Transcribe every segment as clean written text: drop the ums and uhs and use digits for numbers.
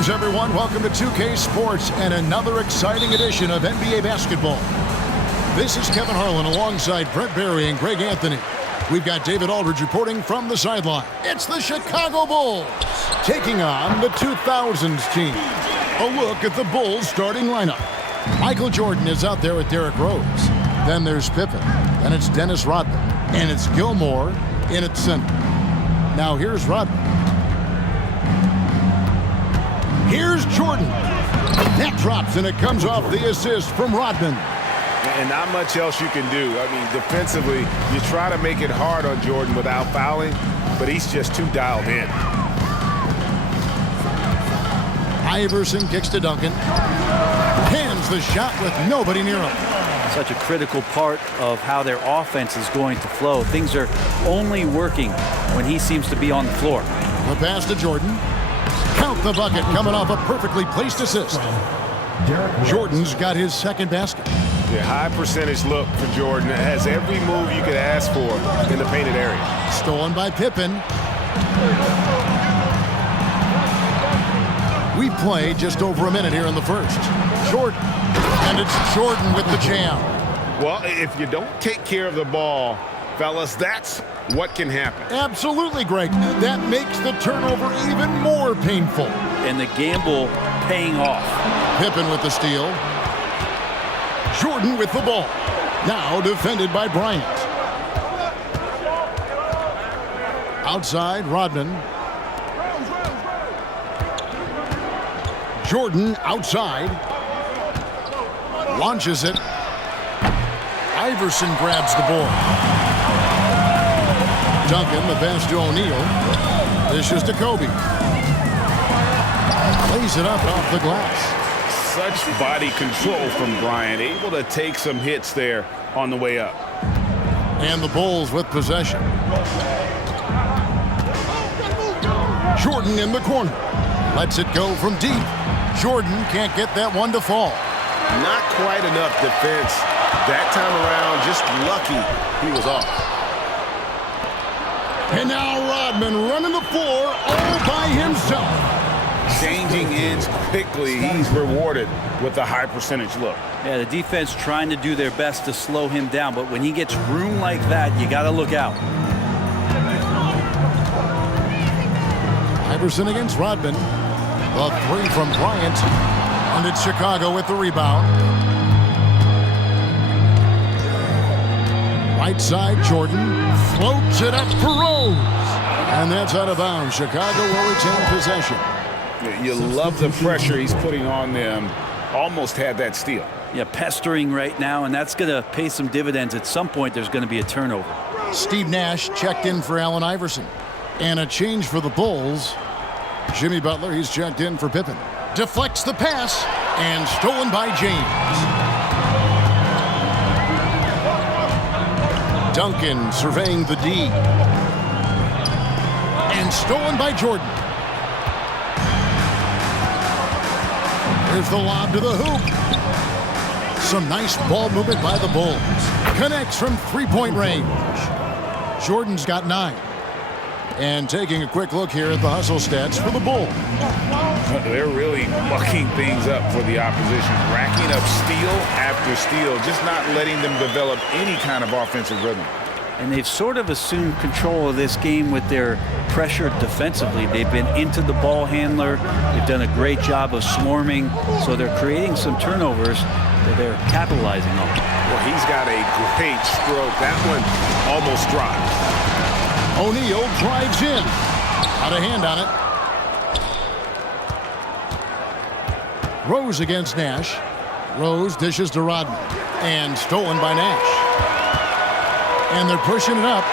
Greetings, everyone. Welcome to 2K Sports and another exciting edition of NBA basketball. This is Kevin Harlan alongside Brent Barry and Greg Anthony. We've got David Aldridge reporting from the sideline. It's the Chicago Bulls taking on the 2000s team. A look at the Bulls starting lineup. Michael Jordan is out there with Derrick Rose. Then there's Pippen. Then it's Dennis Rodman. And it's Gilmore in at center. Now here's Rodman. Here's Jordan. That drops, and it comes off the assist from Rodman. And not much else you can do. I mean, defensively, you try to make it hard on Jordan without fouling, but he's just too dialed in. Iverson kicks to Duncan. Hands the shot with nobody near him. Such a critical part of how their offense is going to flow. Things are only working when he seems to be on the floor. The pass to Jordan. Count the bucket coming off a perfectly placed assist. Jordan's got his second basket. Yeah, high percentage look for Jordan. It has every move you could ask for in the painted area. Stolen by Pippen. We play just over a minute here in the first. Jordan. And it's Jordan with the jam. Well, if you don't take care of the ball, fellas, that's what can happen. Absolutely, Greg. That makes the turnover even more painful. And the gamble paying off. Pippen with the steal. Jordan with the ball. Now defended by Bryant. Outside, Rodman. Jordan outside. Launches it. Iverson grabs the ball. Duncan, the pass to O'Neal. Dishes to Kobe. Lays it up off the glass. Such body control from Bryant, able to take some hits there on the way up. And the Bulls with possession. Jordan in the corner. Lets it go from deep. Jordan can't get that one to fall. Not quite enough defense. That time around, just lucky he was off. And now Rodman running the floor all by himself. Changing ends quickly. He's rewarded with a high percentage look. Yeah, the defense trying to do their best to slow him down, but when he gets room like that, you got to look out. Iverson against Rodman. The three from Bryant. And it's Chicago with the rebound. Right side, Jordan floats it up for Rose. And that's out of bounds. Chicago will retain possession. You love the pressure he's putting on them. Almost had that steal. Yeah, pestering right now, and that's going to pay some dividends. At some point, there's going to be a turnover. Steve Nash checked in for Allen Iverson. And a change for the Bulls. Jimmy Butler, he's checked in for Pippen. Deflects the pass, and stolen by James. Duncan surveying the D. And stolen by Jordan. Here's the lob to the hoop. Some nice ball movement by the Bulls. Connects from three-point range. Jordan's got 9. And taking a quick look here at the hustle stats for the Bulls. They're really mucking things up for the opposition. Racking up steal after steal. Just not letting them develop any kind of offensive rhythm. And they've sort of assumed control of this game with their pressure defensively. They've been into the ball handler. They've done a great job of swarming. So they're creating some turnovers that they're capitalizing on. Well, he's got a great stroke. That one almost dropped. O'Neal drives in. Out of hand on it. Rose against Nash. Rose dishes to Rodman. And stolen by Nash. And they're pushing it up.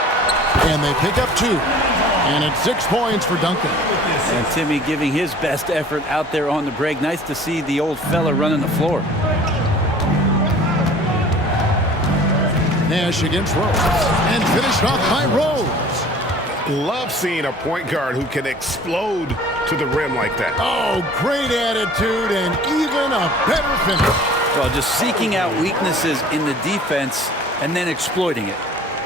And they pick up 2. And it's 6 points for Duncan. And Timmy giving his best effort out there on the break. Nice to see the old fella running the floor. Nash against Rose. And finished off by Rose. Love seeing a point guard who can explode to the rim like that. Oh, great attitude and even a better finish. Well, just seeking out weaknesses in the defense and then exploiting it.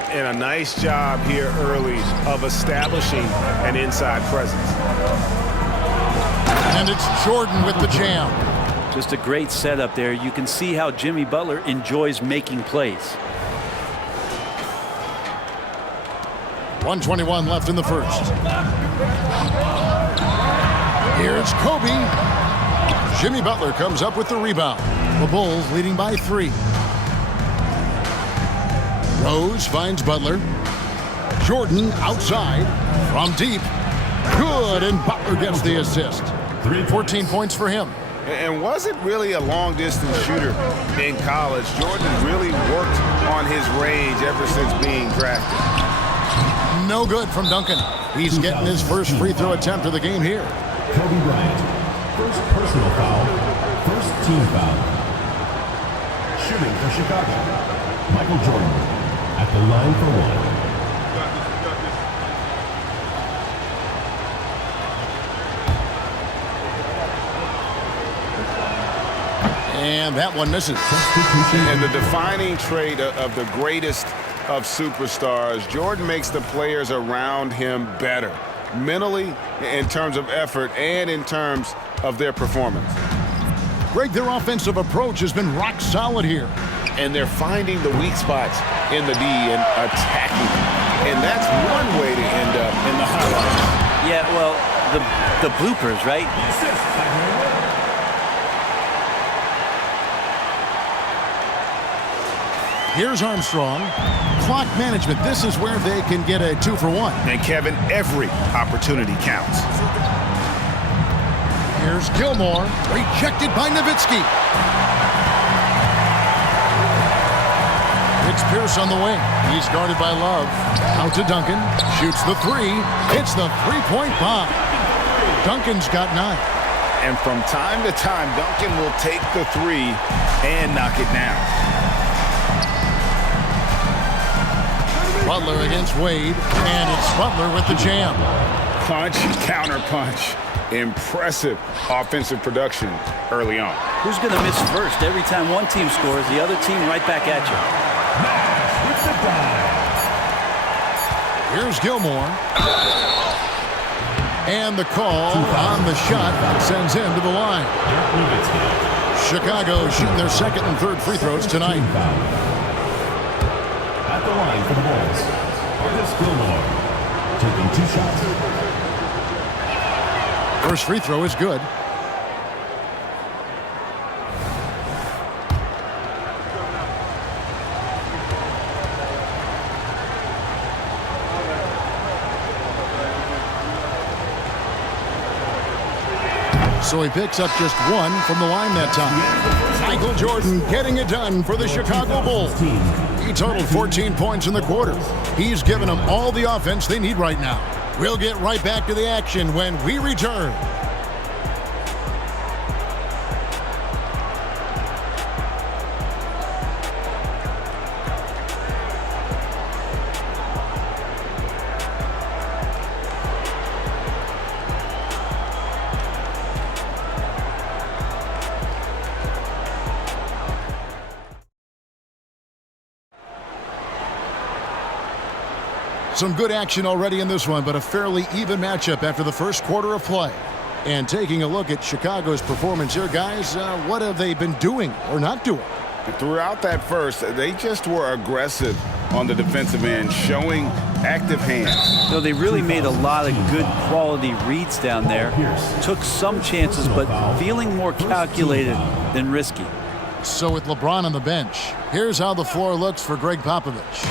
And a nice job here early of establishing an inside presence. And it's Jordan with the jam. Just a great setup there. You can see how Jimmy Butler enjoys making plays. 1:21 left in the first. Here's Kobe. Jimmy Butler comes up with the rebound. The Bulls leading by 3. Rose finds Butler. Jordan outside from deep. Good, and Butler gets the assist. 14 points for him. And wasn't really a long-distance shooter in college. Jordan really worked on his range ever since being drafted. No good from Duncan. He's getting his first free throw attempt of the game here. Kobe Bryant, first personal foul, first team foul. Shooting for Chicago, Michael Jordan at the line for 1. And that one misses. And the defining trait of the greatest of superstars, Jordan makes the players around him better, mentally, in terms of effort, and in terms of their performance. Greg, their offensive approach has been rock solid here. And they're finding the weak spots in the D and attacking them. And that's one way to end up in the highlights. Yeah, well, the bloopers, right? Here's Armstrong. Clock management. This is where they can get a 2-for-1. And Kevin, every opportunity counts. Here's Gilmore. Rejected by Nowitzki. It's Pierce on the wing. He's guarded by Love. Out to Duncan. Shoots the 3. It's the three-point bomb. Duncan's got 9. And from time to time, Duncan will take the 3 and knock it down. Butler against Wade, and it's Butler with the jam. Punch, counter punch. Impressive offensive production early on. Who's going to miss first? Every time one team scores, the other team right back at you. Here's Gilmore. And the call on the shot sends him to the line. Chicago shooting their second and third free throws tonight. At the line for the Bulls, Artis Gilmore, taking 2 shots. First free throw is good. So he picks up just 1 from the line that time. Michael Jordan getting it done for the Chicago Bulls. He totaled 14 points in the quarter. He's given them all the offense they need right now. We'll get right back to the action when we return. Some good action already in this one, but a fairly even matchup after the first quarter of play. And taking a look at Chicago's performance here, guys, what have they been doing or not doing? Throughout that first, they just were aggressive on the defensive end, showing active hands. So they really made a lot of good quality reads down there. Took some chances, but feeling more calculated than risky. So with LeBron on the bench, here's how the floor looks for Greg Popovich.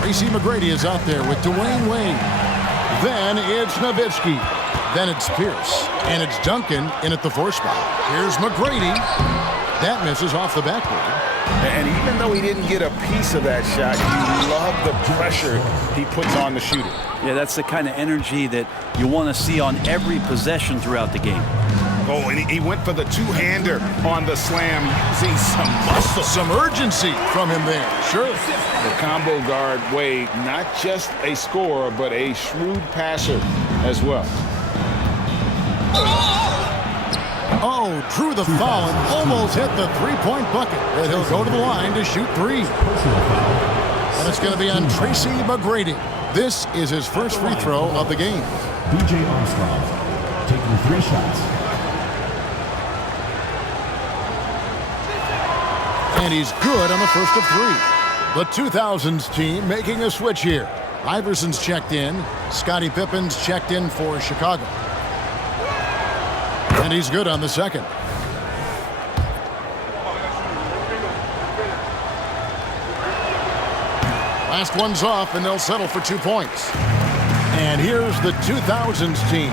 Tracy McGrady is out there with Dwayne Wade. Then it's Nowitzki. Then it's Pierce. And it's Duncan in at the 4 spot. Here's McGrady. That misses off the backboard. And even though he didn't get a piece of that shot, you love the pressure he puts on the shooter. Yeah, that's the kind of energy that you want to see on every possession throughout the game. Oh, and he went for the 2-hander on the slam, using some muscle. Some urgency from him there. Sure. The combo guard, Wade, not just a scorer, but a shrewd passer as well. Oh, drew the foul and almost hit the three-point bucket. And he'll go to the line to shoot 3. And it's going to be on Tracy McGrady. This is his first free throw of the game. B.J. Armstrong taking 3 shots. And he's good on the first of three. The 2000s team making a switch here. Iverson's checked in. Scottie Pippen's checked in for Chicago. And he's good on the second. Last one's off, and they'll settle for 2 points. And here's the 2000s team.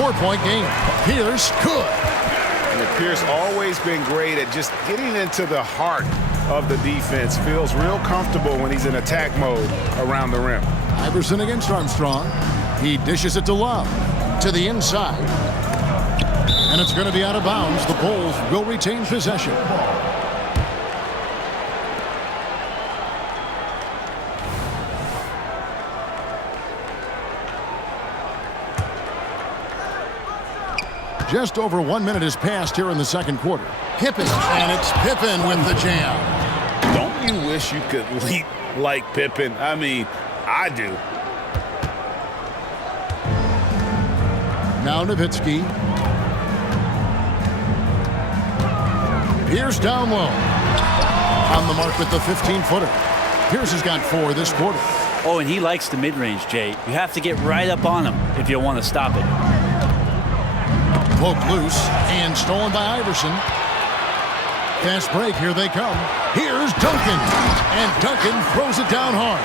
4-point game. Pierce good. And Pierce always been great at just getting into the heart of the defense. Feels real comfortable when he's in attack mode around the rim. Iverson against Armstrong. He dishes it to Love. To the inside. And it's going to be out of bounds. The Bulls will retain possession. Just over 1 minute has passed here in the second quarter. Pippen, and it's Pippen with the jam. Don't you wish you could leap like Pippen? I mean, I do. Now Nowitzki. Pierce down low. On the mark with the 15-footer. Pierce has got 4 this quarter. Oh, and he likes the mid-range, Jay. You have to get right up on him if you want to stop it. Poked loose and stolen by Iverson. Fast break, here they come. Here's Duncan. And Duncan throws it down hard.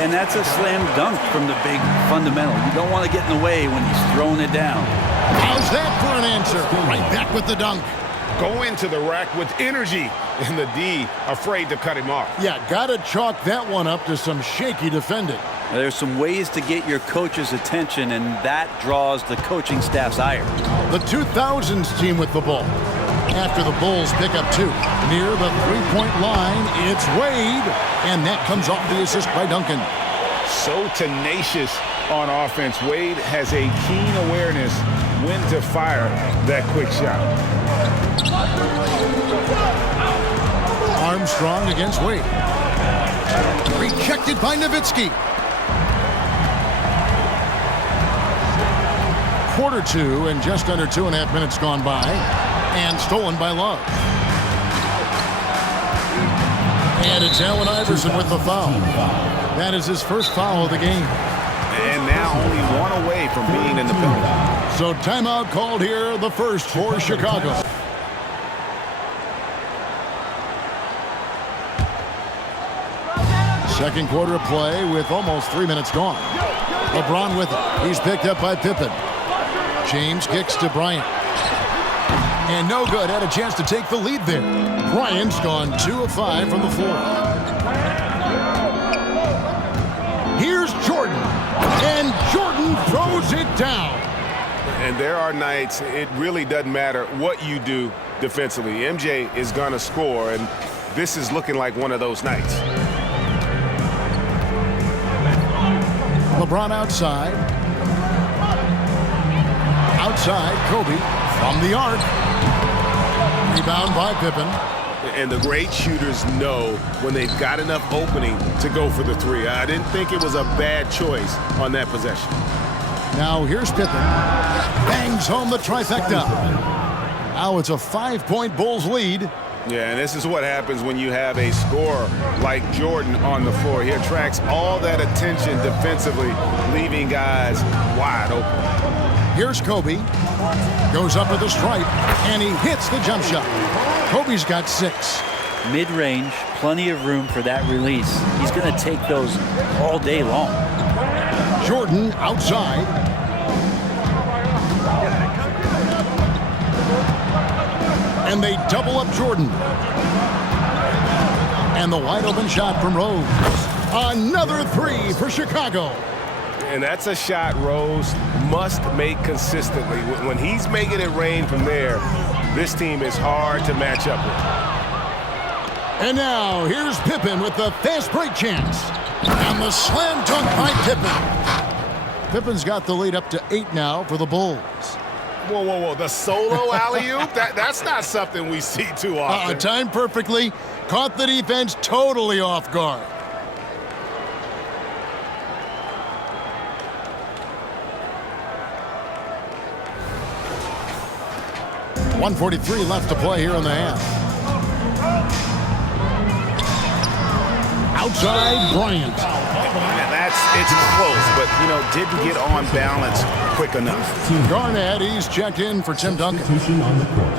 And that's a slam dunk from the big fundamental. You don't want to get in the way when he's throwing it down. How's that for an answer? Right back with the dunk. Go into the rack with energy, and the D afraid to cut him off. Yeah, gotta chalk that one up to some shaky defending. There's some ways to get your coach's attention, and that draws the coaching staff's ire. The 2000s team with the ball. After the Bulls pick up 2. Near the three-point line, it's Wade. And that comes off the assist by Duncan. So tenacious on offense. Wade has a keen awareness when to fire that quick shot. Armstrong against Wade. Rejected by Nowitzki. Quarter 2 and just under 2.5 minutes gone by. And stolen by Love. And it's Allen Iverson with the foul. That is his first foul of the game. And now only 1 away from being in the penalty. So timeout called here, the first for Chicago. Second quarter of play with almost 3 minutes gone. LeBron with it. He's picked up by Pippen. James kicks to Bryant. And no good. Had a chance to take the lead there. Bryant's gone 2 of 5 from the floor. Here's Jordan. And Jordan throws it down. And there are nights it really doesn't matter what you do defensively. MJ is going to score, and this is looking like one of those nights. LeBron outside. Outside, Kobe from the arc. Rebound by Pippen. And the great shooters know when they've got enough opening to go for the 3. I didn't think it was a bad choice on that possession. Now here's Pippen. Bangs home the trifecta. Now it's a 5-point Bulls lead. Yeah, and this is what happens when you have a scorer like Jordan on the floor. He attracts all that attention defensively, leaving guys wide open. Here's Kobe. Goes up with the stripe, and he hits the jump shot. Kobe's got 6. Mid-range, plenty of room for that release. He's going to take those all day long. Jordan outside. And they double up Jordan. And the wide open shot from Rose. Another 3 for Chicago. And that's a shot Rose must make consistently. When he's making it rain from there, this team is hard to match up with. And now here's Pippen with the fast break chance. And the slam dunk by Pippen. Pippen's got the lead up to 8 now for the Bulls. Whoa, whoa, whoa. The solo alley-oop? That's not something we see too often. Timed perfectly. Caught the defense totally off guard. .143 left to play here in the half. Outside Bryant. It's close, but, didn't get on balance quick enough. Garnett, he's checked in for Tim Duncan. Substitution on the court.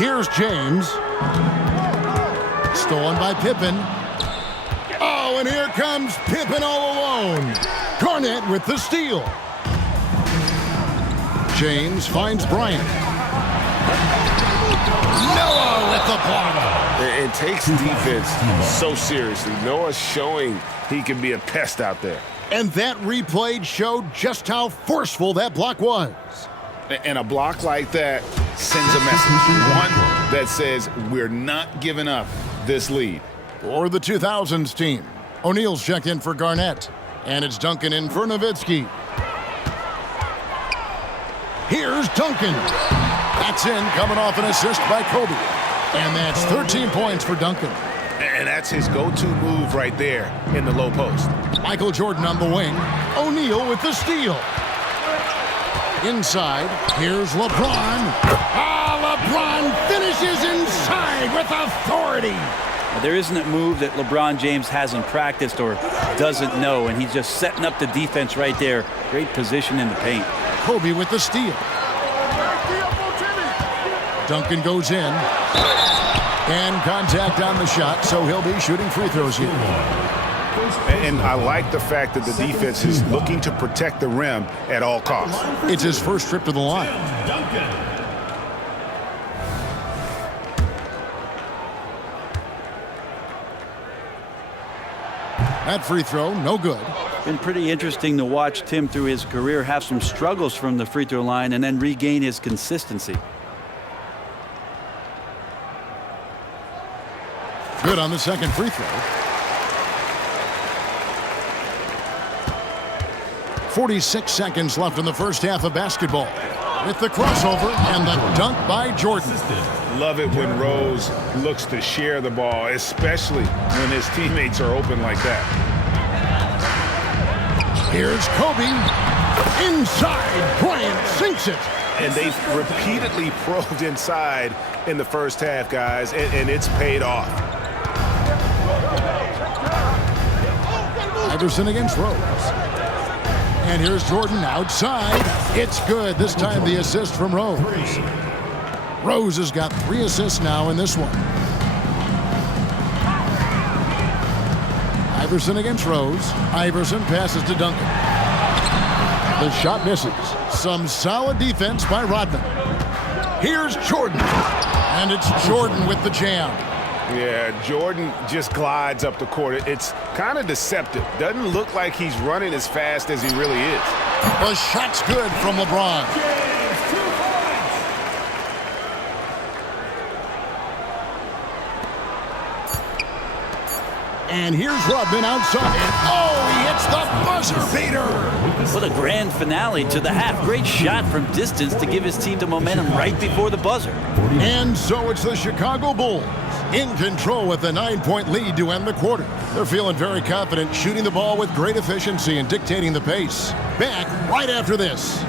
Here's James. Stolen by Pippen. Oh, and here comes Pippen all alone. Garnett with the steal. James finds Bryant. Noah with the block. It takes defense so seriously. Noah's showing he can be a pest out there. And that replay showed just how forceful that block was. And a block like that sends a message. One that says we're not giving up this lead. For the 2000s team, O'Neal's checked in for Garnett. And it's Duncan in for Nowitzki. Here's Duncan. That's in, coming off an assist by Kobe. And that's 13 points for Duncan. And that's his go-to move right there in the low post. Michael Jordan on the wing. O'Neal with the steal. Inside, here's LeBron. LeBron finishes inside with authority. Now, there isn't a move that LeBron James hasn't practiced or doesn't know, and he's just setting up the defense right there. Great position in the paint. Kobe with the steal. Duncan goes in. And contact on the shot, so he'll be shooting free throws here. And I like the fact that the defense is looking to protect the rim at all costs. It's his first trip to the line. That free throw, no good. Been pretty interesting to watch Tim through his career have some struggles from the free throw line and then regain his consistency. Good on the second free throw. 46 seconds left in the first half of basketball. With the crossover and the dunk by Jordan. Love it when Rose looks to share the ball, especially when his teammates are open like that. Here's Kobe. Inside, Bryant sinks it. And they've repeatedly probed inside in the first half, guys, and it's paid off. Iverson against Rose. And here's Jordan outside. It's good. This time the assist from Rose. Rose has got 3 assists now in this one. Iverson against Rose. Iverson passes to Duncan. The shot misses. Some solid defense by Rodman. Here's Jordan. And it's Jordan with the jam. Yeah, Jordan just glides up the court. It's kind of deceptive. Doesn't look like he's running as fast as he really is. The shot's good from LeBron. And here's Rodman outside. Oh, he hits the buzzer beater. What a grand finale to the half. Great shot from distance to give his team the momentum right before the buzzer. And so it's the Chicago Bulls in control with a 9-point lead to end the quarter. They're feeling very confident, shooting the ball with great efficiency and dictating the pace. Back right after this.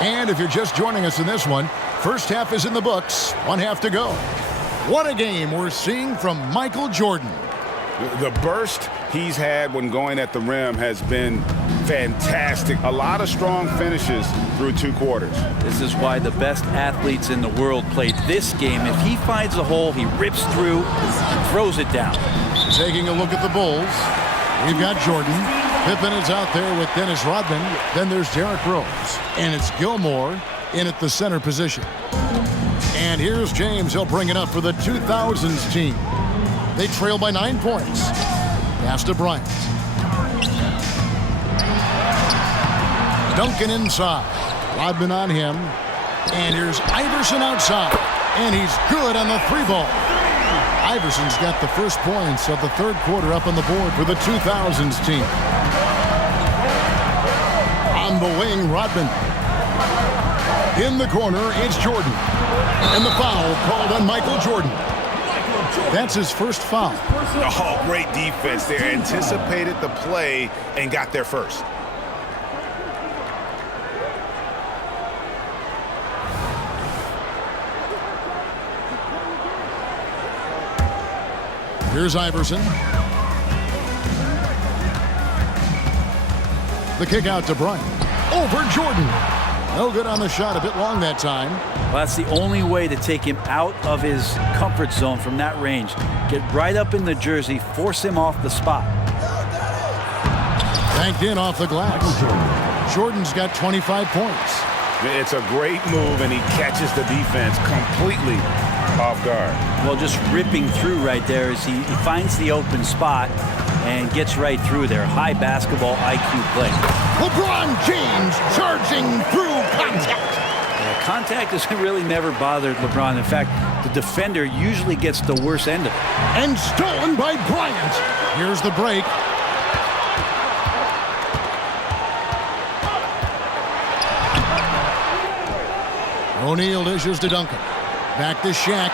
And if you're just joining us in this one, first half is in the books, 1 half to go. What a game we're seeing from Michael Jordan. The burst he's had when going at the rim has been fantastic. A lot of strong finishes through 2 quarters. This is why the best athletes in the world play this game. If he finds a hole, he rips through and throws it down. Taking a look at the Bulls, we've got Jordan. Pippen is out there with Dennis Rodman. Then there's Derrick Rose. And it's Gilmore, in at the center position. And here's James. He'll bring it up for the 2000s team. They trail by 9 points. Pass to Bryant. Duncan inside. Rodman on him. And here's Iverson outside. And he's good on the 3-ball. Iverson's got the first points of the third quarter up on the board for the 2000s team. On the wing, Rodman. In the corner, it's Jordan. And the foul called on Michael Jordan. That's his first foul. Oh, great defense there. Anticipated the play and got there first. Here's Iverson. The kick out to Bryant. Over Jordan. No good on the shot. A bit long that time. Well, that's the only way to take him out of his comfort zone from that range. Get right up in the jersey, force him off the spot. Banked in off the glass. Jordan's got 25 points. It's a great move, and he catches the defense completely off guard. Well, just ripping through right there as he finds the open spot and gets right through there. High basketball IQ play. LeBron James charging through contact. Yeah, contact has really never bothered LeBron. In fact, the defender usually gets the worst end of it. And stolen by Bryant. Here's the break. O'Neal dishes to Duncan. Back to Shaq.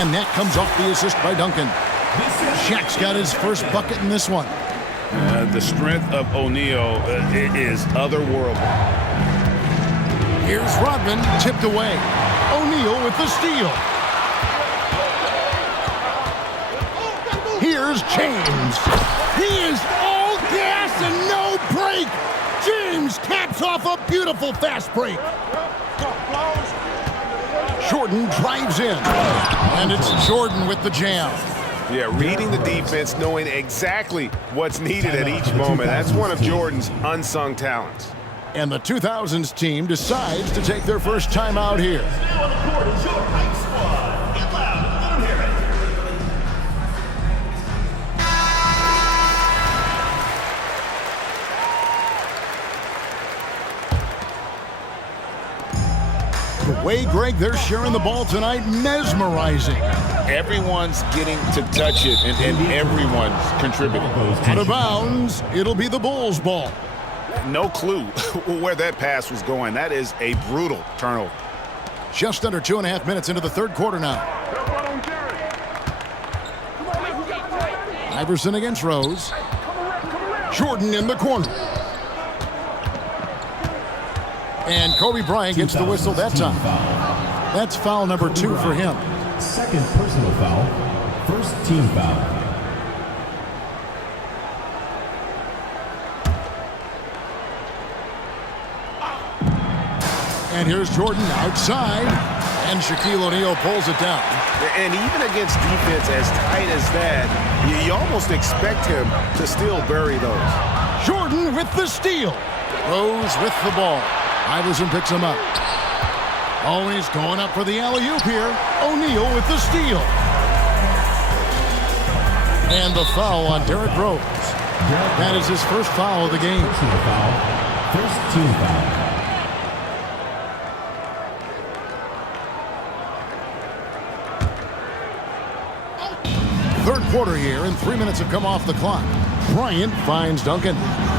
And that comes off the assist by Duncan. Shaq's got his first bucket in this one. The strength of O'Neal is otherworldly. Here's Rodman, tipped away. O'Neal with the steal. Here's James. He is all gas and no break. James caps off a beautiful fast break. Jordan drives in. And it's Jordan with the jam. Yeah, reading the defense, knowing exactly what's needed at each moment. That's one of Jordan's unsung talents. And the 2000s team decides to take their first time out here. The way, Greg, they're sharing the ball tonight, mesmerizing. Everyone's getting to touch it, and everyone's contributing. Out of bounds, it'll be the Bulls' ball. No clue where that pass was going. That is a brutal turnover. Just under 2.5 minutes into the third quarter now. Iverson against Rose. Jordan in the corner. And Kobe Bryant gets the whistle that time. That's foul number 2 for him. Second personal foul. First team foul. And here's Jordan outside. And Shaquille O'Neal pulls it down. And even against defense as tight as that, you almost expect him to still bury those. Jordan with the steal. Rose with the ball. Iverson picks him up. Oh, he's going up for the alley-oop here. O'Neal with the steal. And the foul on Derrick Rose. That is his first foul of the game. Personal foul. First team foul. Third quarter here, and 3 minutes have come off the clock. Bryant finds Duncan.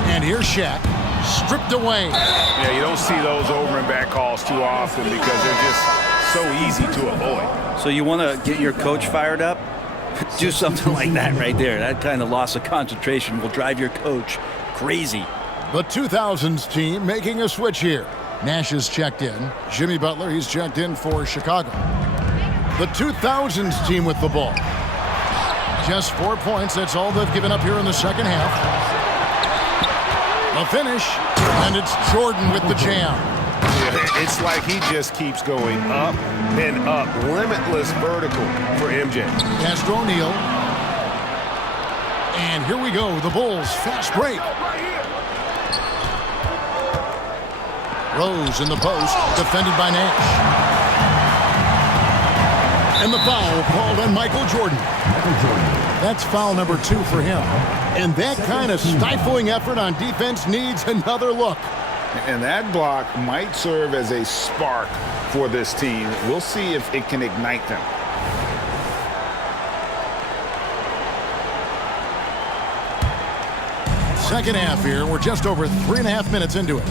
And here's Shaq. Stripped away. Yeah, you don't see those over and back calls too often because they're just so easy to avoid. So you want to get your coach fired up? Do something like that right there. That kind of loss of concentration will drive your coach crazy. The 2000s team making a switch here. Nash is checked in. Jimmy Butler, he's checked in for Chicago. The 2000s team with the ball. Just 4 points. That's all they've given up here in the second half. The finish, and it's Jordan with the jam. Yeah, it's like he just keeps going up and up. Limitless vertical for MJ. Pass to O'Neal. And here we go, the Bulls fast break. Rose in the post, defended by Nash. And the foul called on Michael Jordan. That's foul number 2 for him. And that kind of stifling effort on defense needs another look. And that block might serve as a spark for this team. We'll see if it can ignite them. Second half here. We're just over 3.5 minutes into it.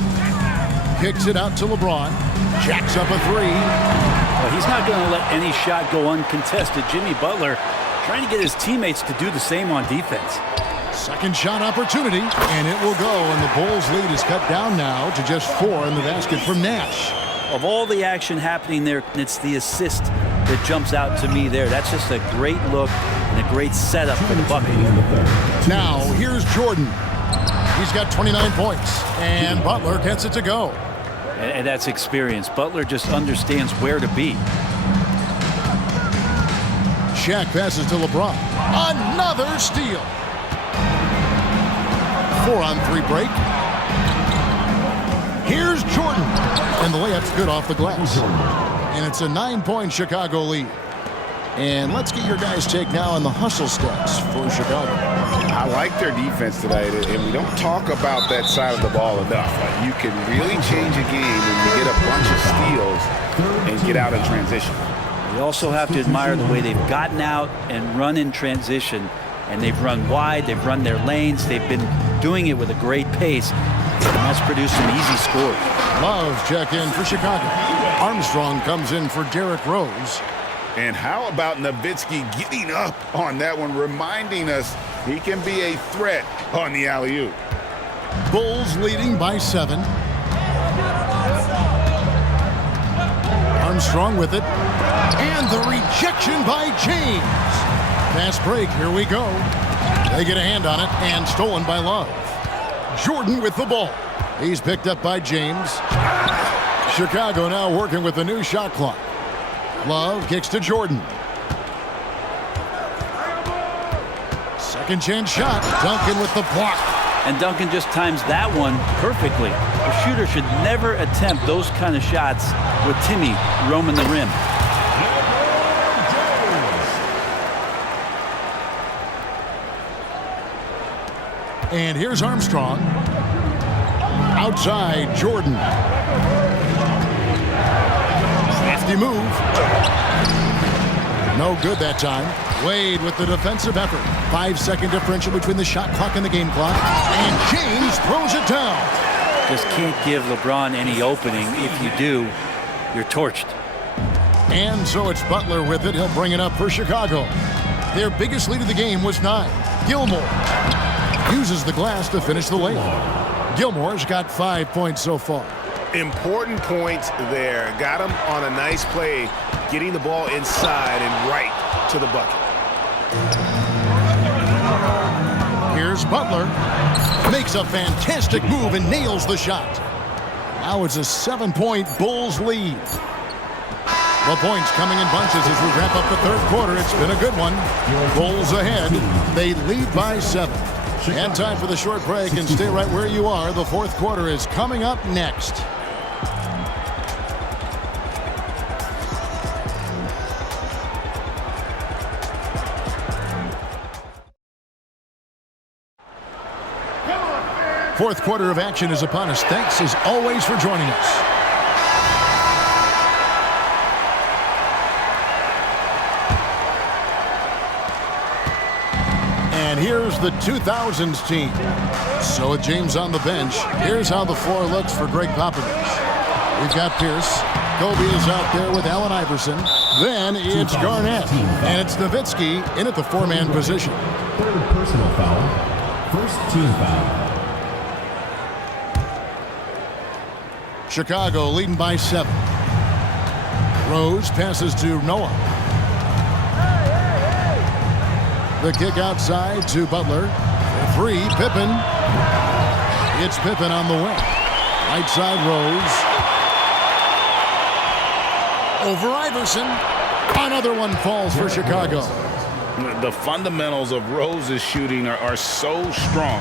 Kicks it out to LeBron. Jacks up a 3. Well, he's not going to let any shot go uncontested. Jimmy Butler trying to get his teammates to do the same on defense. Second shot opportunity, and it will go. And the Bulls' lead is cut down now to just 4 in the basket from Nash. Of all the action happening there, it's the assist that jumps out to me there. That's just a great look and a great setup for the bucket. Now, here's Jordan. He's got 29 points, and Butler gets it to go. And that's experience. Butler just understands where to be. Shaq passes to LeBron. Another steal. 4-on-3 break. Here's Jordan. And the layup's good off the glass. And it's a 9-point Chicago lead. And let's get your guys' take now on the hustle stats for Chicago. I like their defense tonight, and we don't talk about that side of the ball enough. Like, you can really change a game when you get a bunch of steals and get out in transition. You also have to admire the way they've gotten out and run in transition. And they've run wide, they've run their lanes, they've been doing it with a great pace. And that's produced some easy scores. Love check in for Chicago. Armstrong comes in for Derrick Rose. And how about Nowitzki getting up on that one, reminding us he can be a threat on the alley-oop. Bulls leading by 7. Armstrong with it. And the rejection by James. Fast break, here we go. They get a hand on it, and stolen by Love. Jordan with the ball. He's picked up by James. Chicago now working with the new shot clock. Love kicks to Jordan. Second chance shot. Duncan with the block. And Duncan just times that one perfectly. A shooter should never attempt those kind of shots with Timmy roaming the rim. And here's Armstrong. Outside, Jordan. Crafty move. No good that time. Wade with the defensive effort. 5-second differential between the shot clock and the game clock. And James throws it down. Just can't give LeBron any opening. If you do, you're torched. And so it's Butler with it. He'll bring it up for Chicago. Their biggest lead of the game was 9. Gilmore uses the glass to finish the lane. Gilmore's got 5 points so far. Important points there. Got him on a nice play, getting the ball inside and right to the bucket. Here's Butler. Makes a fantastic move and nails the shot. Now it's a 7-point Bulls lead. The points coming in bunches as we wrap up the third quarter. It's been a good one. Bulls ahead. They lead by 7. And time for the short break, and stay right where you are. The fourth quarter is coming up next. Fourth quarter of action is upon us. Thanks as always for joining us. And here's the 2000s team. So with James on the bench, here's how the floor looks for Greg Popovich. We've got Pierce. Kobe is out there with Allen Iverson. Then it's Garnett. And it's Nowitzki in at the 4-man position. Third personal foul. First team foul. Chicago leading by 7. Rose passes to Noah. The kick outside to Butler. For 3, Pippen. It's Pippen on the wing. Right side, Rose. Over Iverson. Another one falls for Chicago. The fundamentals of Rose's shooting are so strong.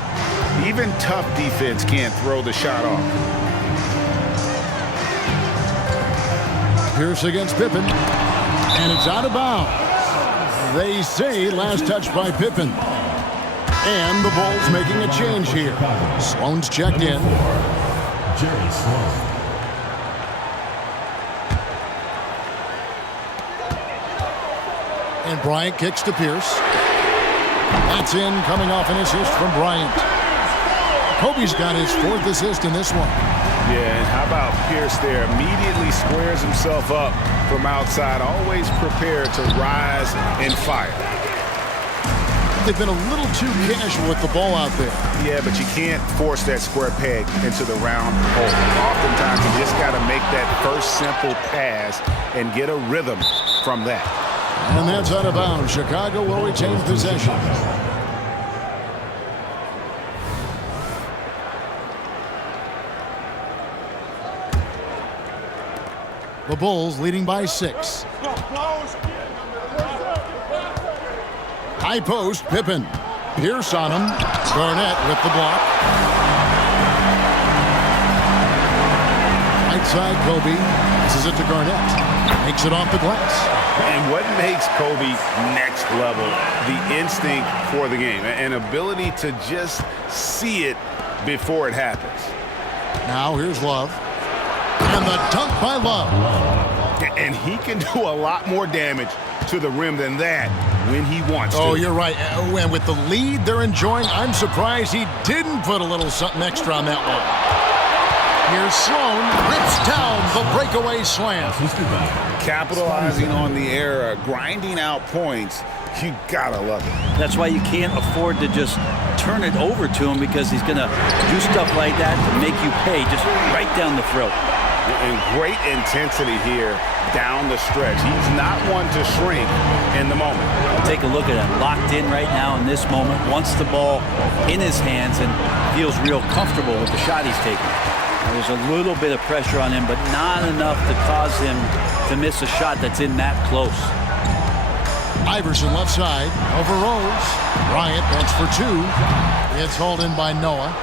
Even tough defense can't throw the shot off. Pierce against Pippen. And it's out of bounds. They say last touch by Pippen. And the Bulls making a change here. Sloan's checked in. Jerry Sloan. And Bryant kicks to Pierce. That's in, coming off an assist from Bryant. Kobe's got his 4th assist in this one. Yeah, and how about Pierce there? Immediately squares himself up from outside, always prepared to rise and fire. They've been a little too casual with the ball out there. Yeah, but you can't force that square peg into the round hole. Oftentimes, you just got to make that first simple pass and get a rhythm from that. And that's out of bounds. Chicago will retain possession. The Bulls leading by 6. High post, Pippen. Pierce on him. Garnett with the block. Right side, Kobe. Passes it to Garnett. Makes it off the glass. And what makes Kobe next level? The instinct for the game. An ability to just see it before it happens. Now here's Love. And the dunk by Love. And he can do a lot more damage to the rim than that when he wants to. Oh, you're right. And with the lead they're enjoying, I'm surprised he didn't put a little something extra on that one. Here's Sloan. Rips down the breakaway slam. Capitalizing on the error, grinding out points. You gotta love it. That's why you can't afford to just turn it over to him, because he's going to do stuff like that to make you pay just right down the throat. And great intensity here down the stretch. He's not one to shrink in the moment. Take a look at it. Locked in right now in this moment. Wants the ball in his hands and feels real comfortable with the shot he's taking. There's a little bit of pressure on him, but not enough to cause him to miss a shot that's in that close. Iverson left side over Rose. Bryant wants for 2. It's hauled in by Noah.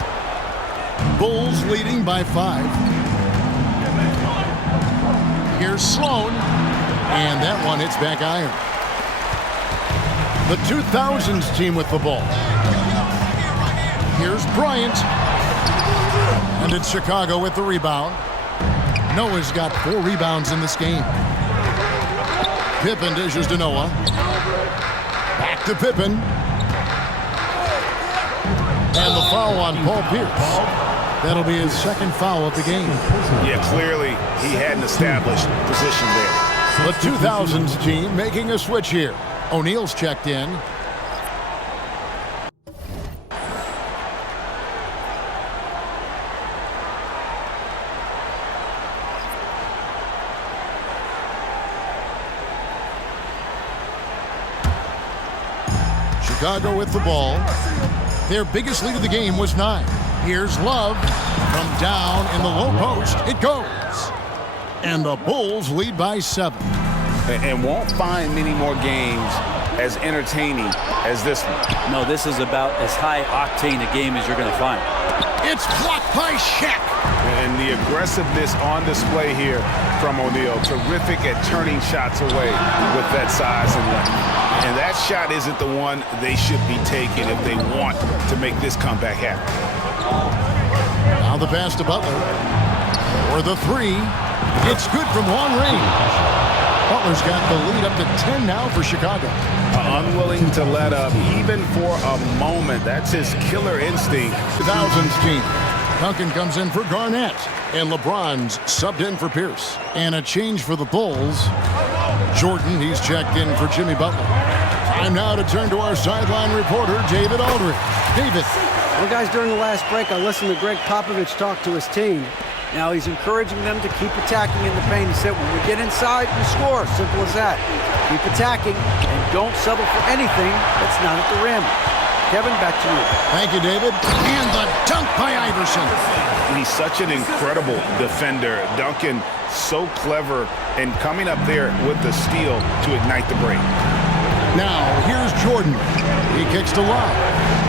Bulls leading by 5. Here's Sloan. And that one hits back iron. The 2000s team with the ball. Here's Bryant. And it's Chicago with the rebound. Noah's got 4 rebounds in this game. Pippen dishes to Noah. Back to Pippen. And the foul on Paul Pierce. That'll be his 2nd foul of the game. Yeah, clearly he had an established position there. The 2000s team making a switch here. O'Neal's checked in. Chicago with the ball. Their biggest lead of the game was 9. Here's Love from down in the low post. It goes. And the Bulls lead by 7. And won't find many more games as entertaining as this one. No, this is about as high octane a game as you're going to find. It's blocked by Shaq. And the aggressiveness on display here from O'Neal. Terrific at turning shots away with that size and length. And that shot isn't the one they should be taking if they want to make this comeback happen. Now the pass to Butler. For the 3. It's good from long range. Butler's got the lead up to 10 now for Chicago. Unwilling to let up even for a moment. That's his killer instinct. 2000s team. Duncan comes in for Garnett. And LeBron's subbed in for Pierce. And a change for the Bulls. Jordan, he's checked in for Jimmy Butler. Time now to turn to our sideline reporter, David Aldridge. David. Well, guys, during the last break, I listened to Greg Popovich talk to his team. Now he's encouraging them to keep attacking in the paint. He said, when we get inside, we score. Simple as that. Keep attacking and don't settle for anything that's not at the rim. Kevin, back to you. Thank you, David. And the dunk by Iverson. He's such an incredible defender. Duncan, so clever and coming up there with the steal to ignite the break. Now, here's Jordan. He kicks to Love.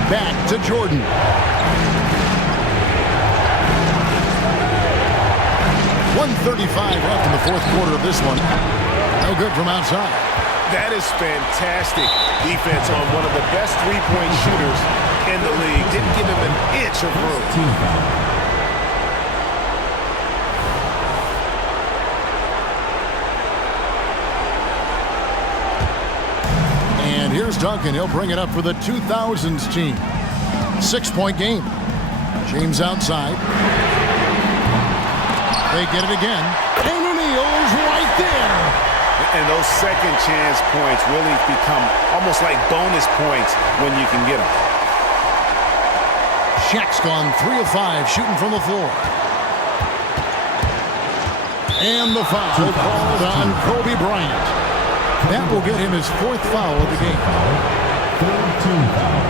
Back to Jordan. 1:35 left in the fourth quarter of this one. No good from outside. That is fantastic defense on one of the best three-point shooters in the league. Didn't give him an inch of room. Team foul. And here's Duncan. He'll bring it up for the 2000s team. 6-point game. James outside. They get it again. And O'Neal's right there. And those second chance points really become almost like bonus points when you can get them. Shaq's gone 3 of 5 shooting from the floor. And the foul called on Kobe Bryant. That will get him his 4th foul of the game. Third team foul.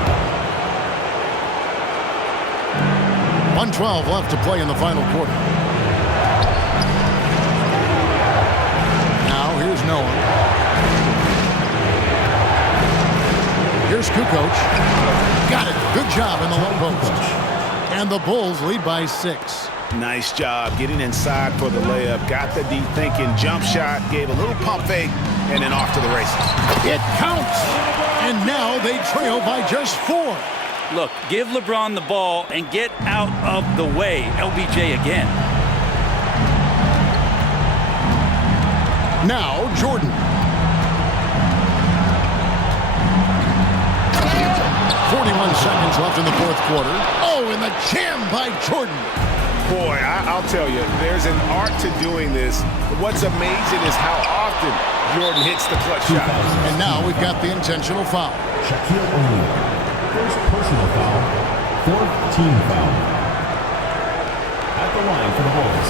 1:12 left to play in the final quarter. Now here's Noah. Here's Kukoc. Got it. Good job in the low post. And the Bulls lead by 6. Nice job getting inside for the layup. Got the deep thinking jump shot. Gave a little pump fake. And then off to the races. It counts. And now they trail by just 4. Look, give LeBron the ball and get out of the way. LBJ again. Now Jordan. 41 seconds left in the fourth quarter. Oh, and the jam by Jordan. Boy, I'll tell you, there's an art to doing this. What's amazing is how often Jordan hits the clutch shot. And now we've got the intentional foul. Shaquille O'Neal. First personal foul. Fourth team foul. At the line for the Bulls,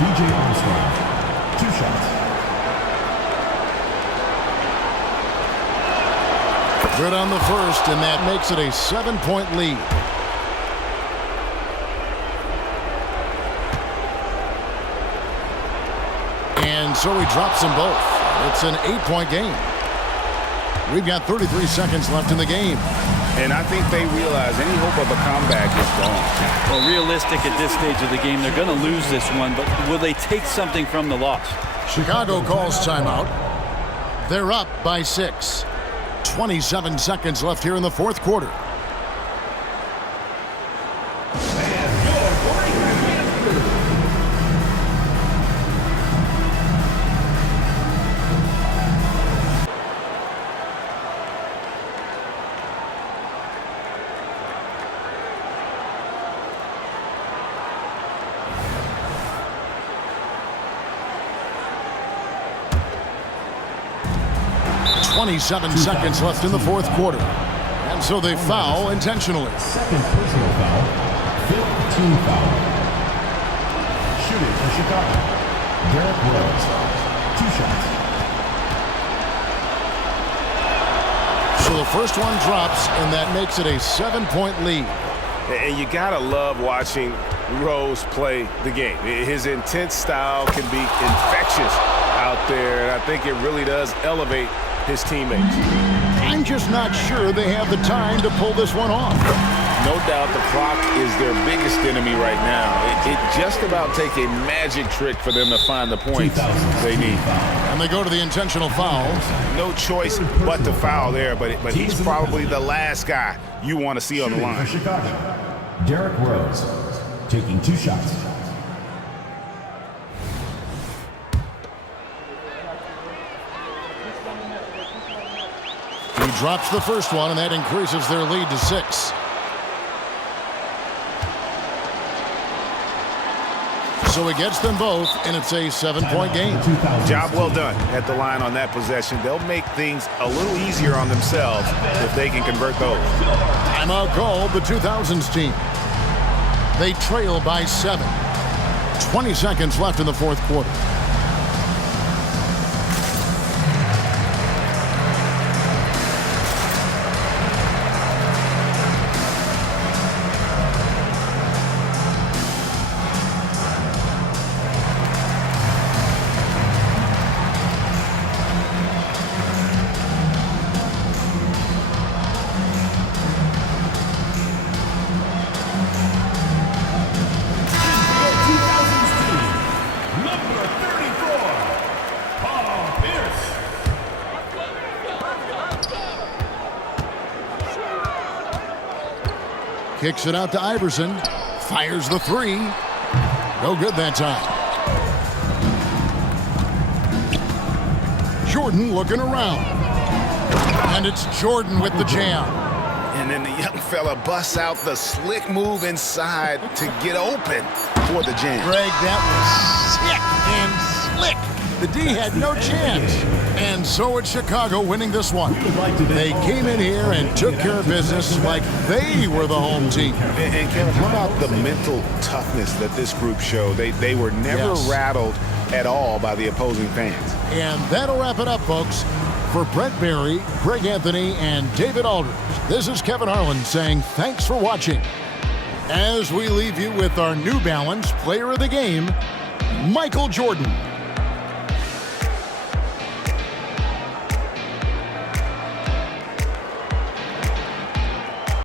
B.J. Armstrong. 2 shots. Good on the first, and that makes it a 7-point lead. And so he drops them both. It's an 8-point game. We've got 33 seconds left in the game. And I think they realize any hope of a comeback is gone. Well, realistic at this stage of the game, they're going to lose this one, but will they take something from the loss? Chicago calls timeout. They're up by 6. 27 seconds left here in the fourth quarter. Seconds left in the fourth quarter. And so they foul intentionally. Second personal foul. Fifth team foul. Shooting for Chicago. Derrick Rose. 2 shots. So the first one drops, and that makes it a 7-point lead. And you gotta love watching Rose play the game. His intense style can be infectious out there, and I think it really does elevate his teammates. I'm just not sure they have the time to pull this one off. No doubt the clock is their biggest enemy right now. It just about take a magic trick for them to find the points they need. And they go to the intentional foul. No choice but to foul there, but he's probably the last guy you want to see on the line. For Chicago. Derrick Rose taking 2 shots. He drops the first one, and that increases their lead to 6. So he gets them both, and it's a 7-point game. Job well done at the line on that possession. They'll make things a little easier on themselves if they can convert those. Timeout called the 2000s team. They trail by 7. 20 seconds left in the fourth quarter. Kicks it out to Iverson. Fires the three. No good that time. Jordan looking around. And it's Jordan with the jam. And then the young fella busts out the slick move inside to get open for the jam. Greg, that was sick and slick. The D had no chance. And so it's Chicago winning this one. They came in here and took care of business like they were the home team. And Kevin, how about the mental toughness that this group showed? They were never rattled at all by the opposing fans. And that'll wrap it up, folks. For Brett Barry, Greg Anthony, and David Aldridge, this is Kevin Harlan saying thanks for watching. As we leave you with our New Balance Player of the Game, Michael Jordan.